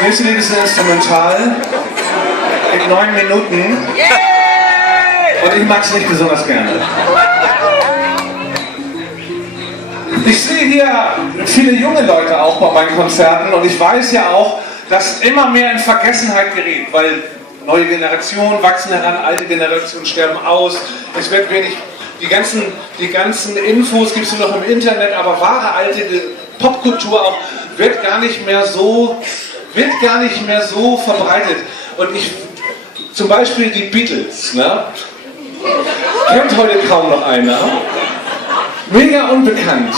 Das nächste Lied ist ein Instrumental in 9 Minuten und ich mag es nicht besonders gerne. Ich sehe hier viele junge Leute auch bei meinen Konzerten und ich weiß ja auch, dass immer mehr in Vergessenheit gerät, weil neue Generationen wachsen heran, alte Generationen sterben aus, es wird wenig, die ganzen Infos gibt es nur noch im Internet, aber wahre alte Popkultur auch wird gar nicht mehr so verbreitet. Und ich, zum Beispiel die Beatles, ne? Kennt heute kaum noch einer. Mega unbekannt.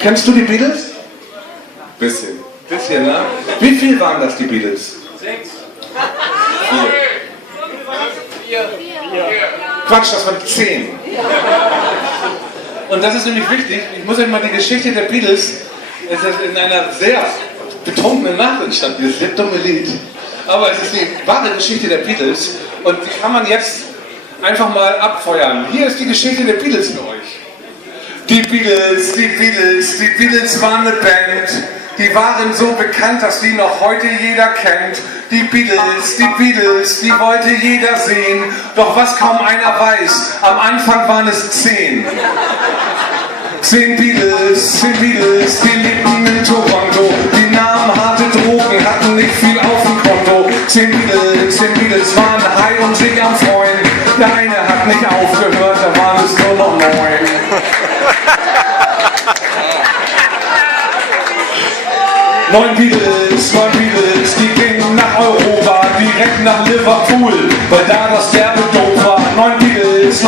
Kennst du die Beatles? Bisschen, ne? Wie viel waren das, die Beatles? 6. 4. Quatsch, das waren 10. Und das ist nämlich wichtig, ich muss euch mal die Geschichte der Beatles, es ist in einer sehr betrunkenen Nachricht, dieses sehr dumme Lied. Aber es ist die wahre Geschichte der Beatles und die kann man jetzt einfach mal abfeuern. Hier ist die Geschichte der Beatles für euch. Die Beatles waren eine Band, die waren so bekannt, dass die noch heute jeder kennt. Die Beatles, die wollte jeder sehen, doch was kaum einer weiß, am Anfang waren es 10. 10 Beatles, die lebten in Toronto, die nahmen harte Drogen, hatten nicht viel auf dem Konto. 10 Beatles waren high und sich am Freuen, der eine hat nicht aufgehört, da waren es nur noch 9. 9 Beatles, die gingen nach Europa, direkt nach Liverpool, weil da das derbe Dope war. 9 Beatles,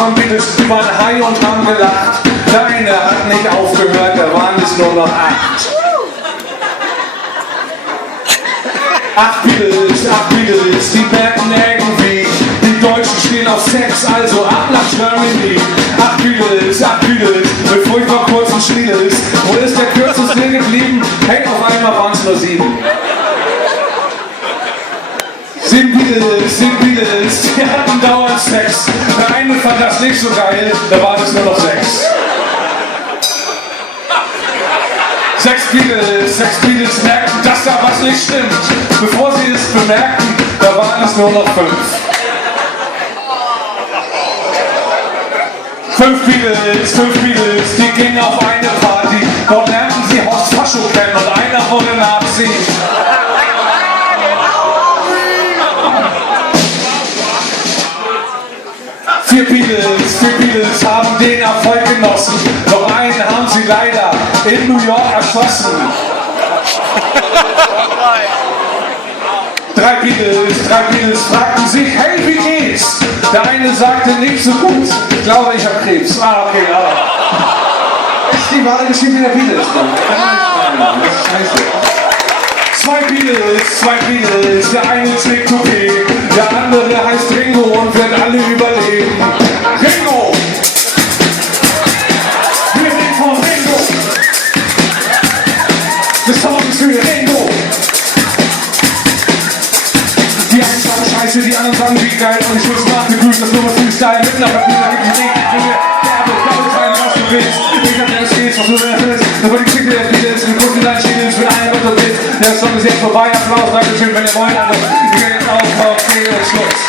die waren high und haben gelacht. Der eine hat nicht aufgehört, da waren es nur noch 8. 8 Beatles, die merken irgendwie, die Deutschen stehen auf Sex, also ab nach Germany. 8 Beatles, mit furchtbar kurzen Schniedels. Wo ist der kürzeste geblieben? Hey, auf einmal waren es nur 7. 7 Beatles, die hatten dauernd Sex. Der eine fand das nicht so geil, da waren es nur noch 6. 6 Beatles merkten, dass da was nicht stimmt. Bevor sie es bemerkten, da waren es nur noch 5. 5 Beatles, die gingen auf eine Party. Dort lernten sie Horst Fascho kennen und einer wurde Nazi. 4 Beatles haben den Erfolg genossen, doch einen haben sie leider in New York erschossen. 3 Beatles fragten sich, hey, wie geht's? Der eine sagte, nicht so gut, ich glaube, ich habe Krebs. Okay, aber das ist die wahre Geschichte der Beatles. Das ist scheiße. 2 Beatles, der eine trägt Toupet, der andere heißt Ringo und wird alle überleben. Ringo! Wir sind von Ringo! Das Song ist für Ringo! Die einen sagen Scheiße, die anderen sagen wie geil und ich will's nachgegrüßt, das nur mal Freestyle mitten auf der Bühne, da gibt es nicht die Dinge, was du willst. Ich hab dir das geht's, was du willst. Das war die Geschichte der Beatles, wir gucken dein Schienen, für einen unterwegs. Der Song ist jetzt vorbei, Applaus, Dankeschön, wenn ihr wollt. Also, wir gehen jetzt auf, okay, und Schluss.